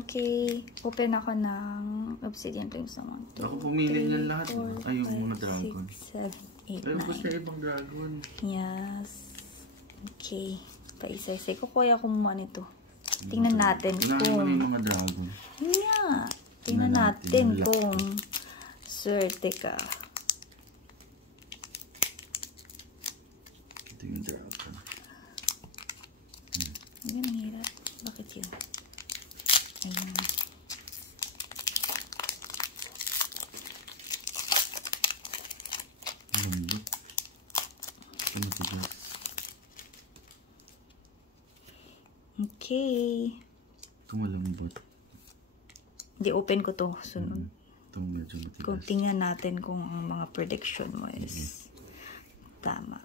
Okay. Open ako ng Obsidian Flames naman. Ako pumili niyan lahat. Ayaw muna dragon. 6, 7, 8, 9. Ayaw gusto ibang dragon. Yes. Okay. Paisa-isa ko kuya kumuha nito. Tingnan natin kung... Tingnan mga dragon. Yeah. Tingnan natin kung swerte ka. Ito yung dragon. Yan ang hirap. Bakit yun? Ayan. Lambot. Ano ito ba? Okay. Ito malambot. Hindi, open ko to. Sunod. Ito medyo matigas. Kung tingnan natin kung ang mga prediction mo is tama.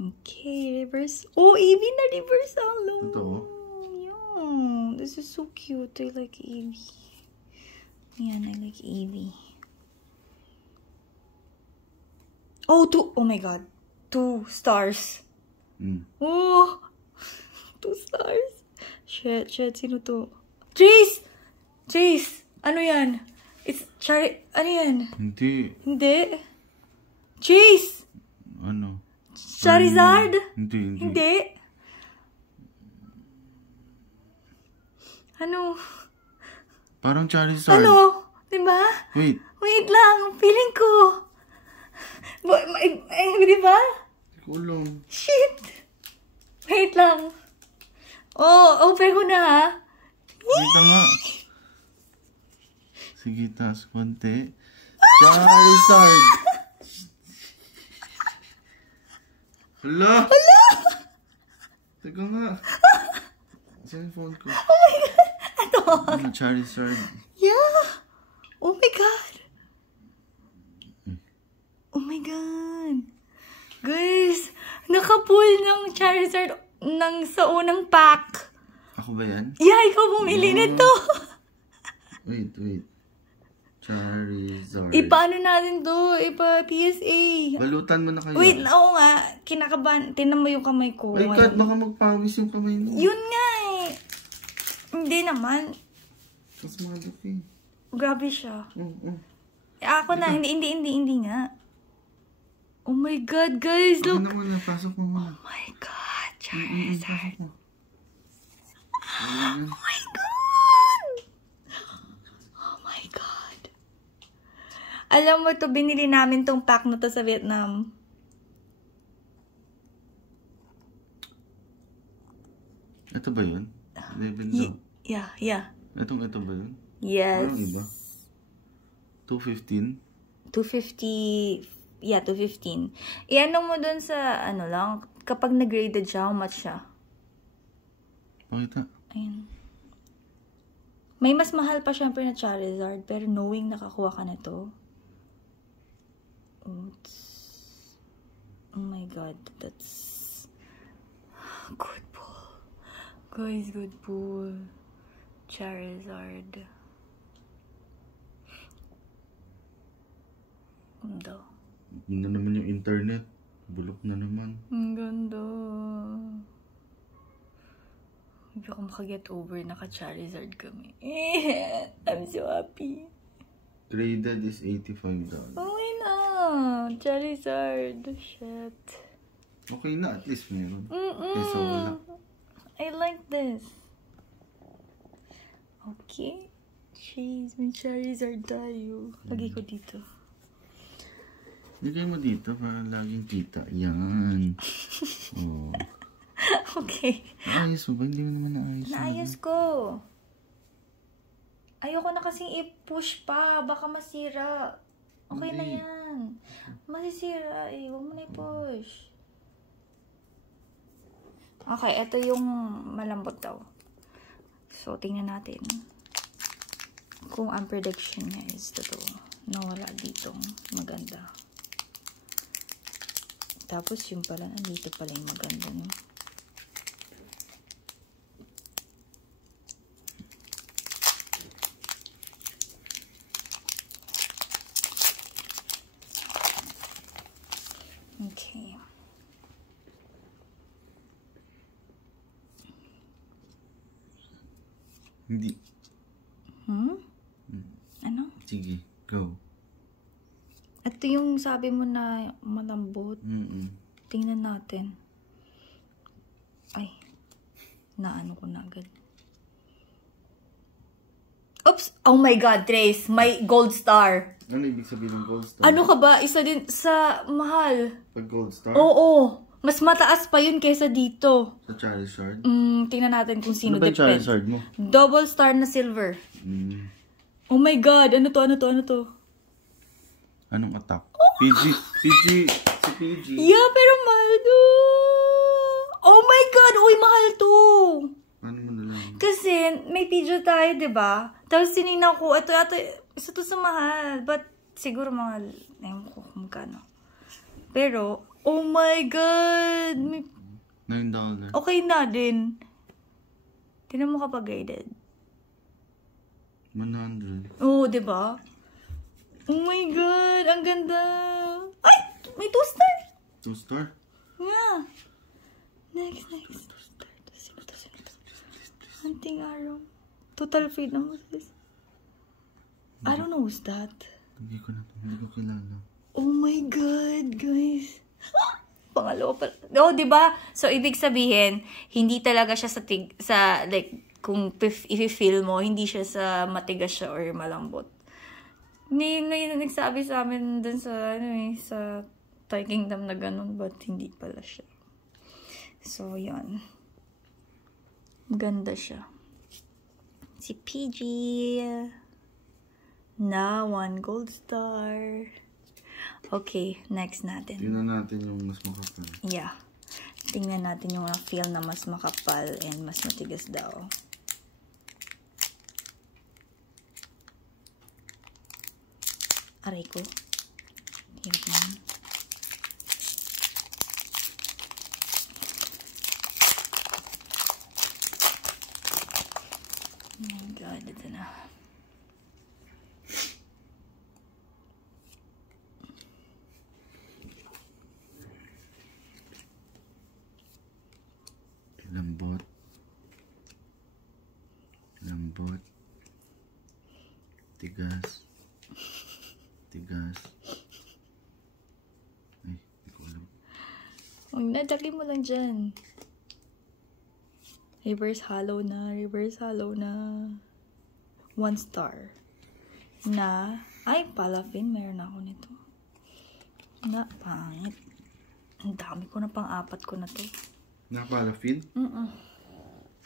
Okay, reverse. Oh, Eevee na reverse ang long. Ito oh. Yeah, this is so cute. I like Eevee. Yan, I like Eevee. Oh, oh my god. 2 stars. Oh, 2 stars. Shit, sino to? Jace! Jace! Ano yan? It's ano yan? Hindi. Jace! Ano? Charizard? Hindi. Ano? Parang Charizard. Ano? Diba? Wait lang. Feeling ko. Diba? Kulong. Shit. Wait lang. Oh, open ko na ha. Wait nga. Sige, taas konti. Charizard. Hala! Teka nga. Saan yung phone ko? Oh my god! Ano? Charizard. Yeah! Oh my god! Oh my god! Guys! Nakapull ng Charizard sa unang pack. Ako ba yan? Yeah, ikaw bumili nito. Wait. Charizard. Ipaano natin to? PSA. Balutan mo na kayo. Wait, oo nga. Kinakabahan. Tinan mo yung kamay ko. Ay, God, baka magpawis yung kamay mo. Yun nga eh. Hindi naman. Mas malaki. Grabe siya. Oo. Ako na. Hindi nga. Oh my God, guys. Look. Ano naman, pasok mo muna. Oh my God. Charizard. Oh my God. Alam mo to, binili namin tong pack na to sa Vietnam. Ito ba yun? Levenzo? Yeah. Ito ba yun? Yes. Parang iba? 215? 250. Yeah, 215. Iano mo dun sa, ano lang, kapag nag-graded siya, how much siya? Pakita. Ayun. May mas mahal pa syempre na Charizard, pero knowing nakakuha ka na to, oh my god, that's good pull. Guys, good pull. Charizard. Ganda. Yun na naman yung internet. Bulok na naman. Ang ganda. Hindi ako makaget over. Naka-Charizard kami. I'm so happy. Graded is $85. Okay na. Charizard. Shit. Okay na, at least meron. Kaysa wala. I like this. Okay. Jeez, may Charizard tayo. Lagay ko dito. Lagay mo dito para laging kita. Yan. Oh. Okay. Naayos mo ba? Hindi mo naman naayos. Naayos ko. Ayoko na kasing i-push pa. Baka masira. Okay na yan. Masisira eh. Huwag mo na i-push. Okay, ito yung malambot daw. So, tingnan natin kung ang prediction niya is totoo. Nawala ditong maganda. Tapos yung pala, nandito pala yung maganda, no? Okay. Hindi. Ano? Sige, go. Ito yung sabi mo na malambot. Tingnan natin. Ay. Naano ko na agad. Oops! Oh my God, Trace. May gold star. Ano ibig sabihin ng gold star? Ano ka ba? Isa din sa mahal. Pag gold star? Oo. Mas mataas pa yun kaysa dito. Sa Charizard? Tingnan natin kung sino ano ba yung Charizard mo? Double star na silver. Oh my God. Ano to? Ano to? Ano to? Anong attack? PG. Si PG. Yeah, pero mahal to. Oh my God. Uy, mahal to. Ano mo nalaman? Kasi may PG tayo, diba? Tapos tinignan ko, ito, isa to sa mahal. But siguro mahal. Ewan ko kung magkano. Pero, oh my God. May... $9. Okay na din. Tinan mo kapag guided. 100. Oo, diba? Oh my God. Ang ganda. Ay! May 2 star. 2 star? Yeah. Next. Sino to? Hunting arrow. Total feed ng this. I don't know who's that. Hindi ko kilala. Oh my God, guys. Pangalawa pa. Oh, diba? So, ibig sabihin, hindi talaga siya sa like, kung i-feel mo, hindi siya sa matigas siya or malambot. May nagsabi sa amin dun sa, sa Toy Kingdom na ganun, but hindi pala siya. So, yun. Ganda siya. Si PG. Na 1 gold star. Okay, next natin. Tingnan natin yung mas makapal. Yeah. Tingnan natin yung feel na mas makapal and mas matigas daw. Aray ko. Hirap naman. Oh my God, ito na. Lambot. Tigas. Ay, hindi ko alam. Huwag na, dali mo lang dyan. Reverse hollow na. 1 star. Na, ay, palafin. Meron ako nito. Na, pangit. Ang dami ko na, pang-4 ko na to. Na palafin?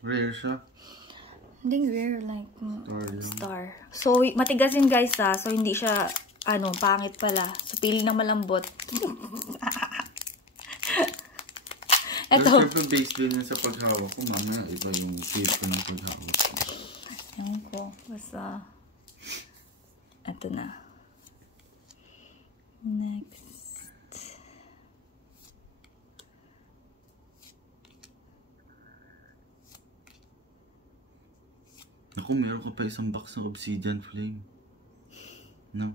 Rare siya? Hindi rare, like, star. So, matigas yun guys so hindi siya, pangit pala. So, pili ng malambot. Eto. Pero syempre based din yun sa paghawak ko. Mamaya iba yung feel ko ng paghawak ko. Ewan ko. Basta, eto na. Next. Ako, meron ka pa isang box ng Obsidian Flame. No?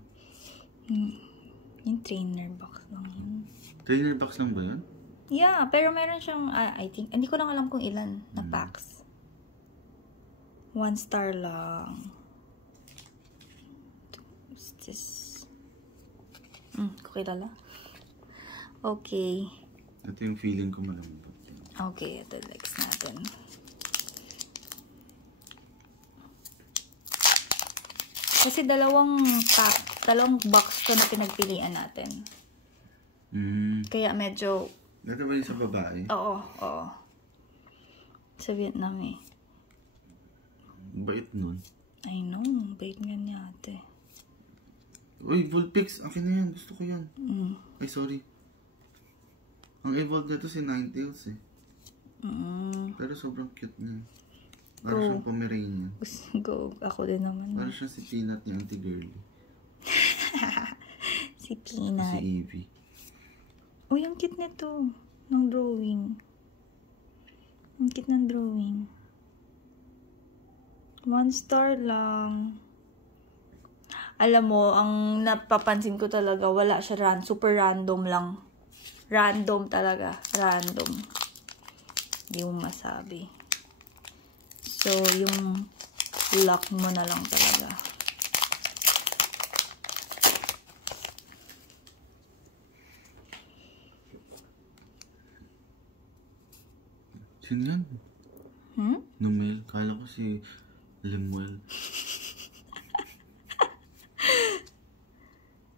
Yung trainer box lang yun. Trainer box lang ba yun? Yeah, pero meron siyang, I think, hindi ko lang alam kung ilan na packs. 1 star lang. What's this? Kukilala? Okay. Ito yung feeling ko malambot. Okay, ito next natin. Kasi dalawang box to na pinagpilian natin. Kaya medyo... Ito ba yung sa babae? Oo. Sa Vietnam eh. Bait nun. I know, bait nga niya ate. Uy, Vulpix, akin na yan. Gusto ko yan. Ay, sorry. Ang evolved na to si Ninetales eh. Pero sobrang cute niya. Para siyang Pomeranian. Go, ako din naman. Para siyang si Peanut niya, auntie-girly. Si Peanut. Si Evie. Uy, ang cute nito. Ng drawing. Ang cute ng drawing. 1 star lang. Alam mo, ang napapansin ko talaga, wala siya super random lang. Random talaga. Random. Hindi mo masabi. So, yung luck mo na lang talaga. Sino yan? Numel. Kala ko si Lemuel.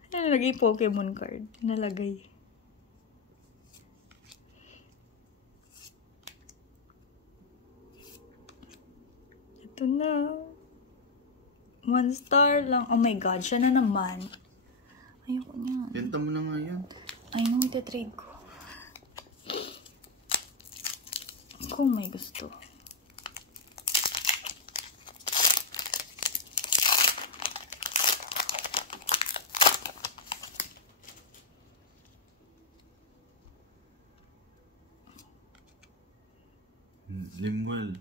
Nalagay Pokemon card. Nalagay. Ito na. 1 star lang. Oh my God, siya na naman. Ayoko niya. Benta mo na nga yan. Ay, no, ite-trade ko. Kung may gusto. Lemuel.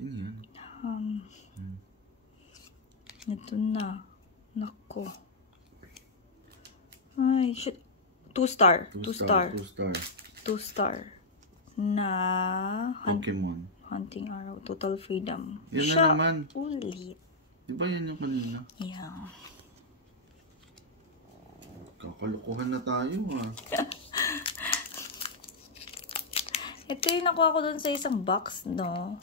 Sino yan? Ito na. Nako. Ay, shit. 2 star. 2 star. 2 star. 2 star. Na Pokemon. Hunting Arrow. Total Freedom. Yan na Siya naman. ulit. Di ba yan yung kanina? Yeah. Kakalukuhan na tayo ah. Ito yung nakuha ko dun sa isang box, no?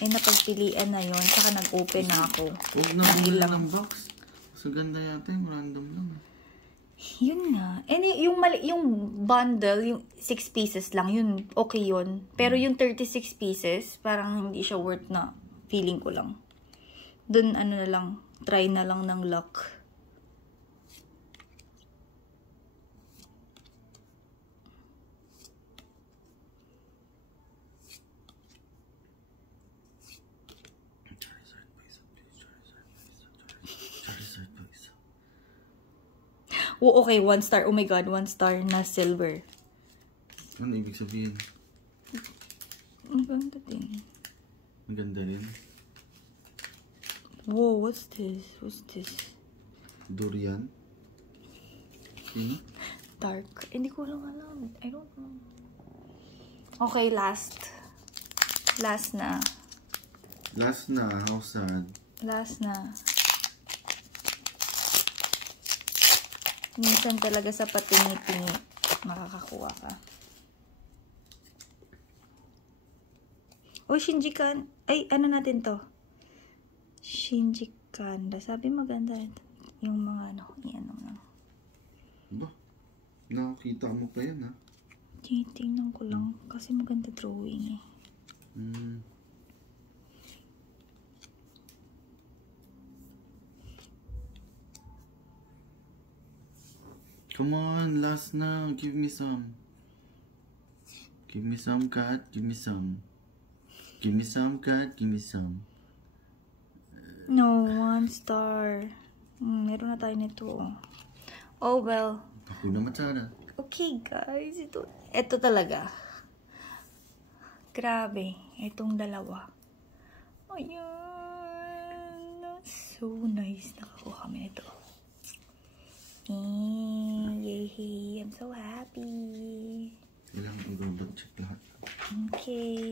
Eh, napagpilian na yun. Saka nag-open na ako. Huwag na bumula ng box. Sa ganda yata yung random lang. Yun nga. And yung bundle, yung 6 pieces lang, yun, okay yun. Pero yung 36 pieces, parang hindi siya worth na. Feeling ko lang. Dun, ano na lang, try na lang ng luck. Oh, okay, 1 star. Oh my God, 1 star na silver. Ano ibig sabihin? Ang ganda din. Maganda rin. Whoa, what's this? What's this? Durian? Sino? Dark. Hindi ko lang alam. I don't know. Okay, last. Last na. Last na. How sad. Last na. Minsan talaga sa patingi-tingi, makakakuha ka. Oh, Shinji-kan. Ay, ano natin to? Shinji-kanda. Sabi maganda yung mga ano. Yan lang. Ba? Nakakita mo pa yan ha? Tinitingnan ko lang. Kasi maganda drawing eh. Come on, last na. Give me some. Give me some, cat. Give me some. Give me some, cat. Give me some. No, 1 star. Meron na tayo nito. Oh, well. Ako na matsara. Okay, guys. Ito talaga. Grabe. Itong dalawa. Ayan. So nice. Nakakuha kami nito. Yay! I'm so happy. Kailangan i-robot check lahat. Okay.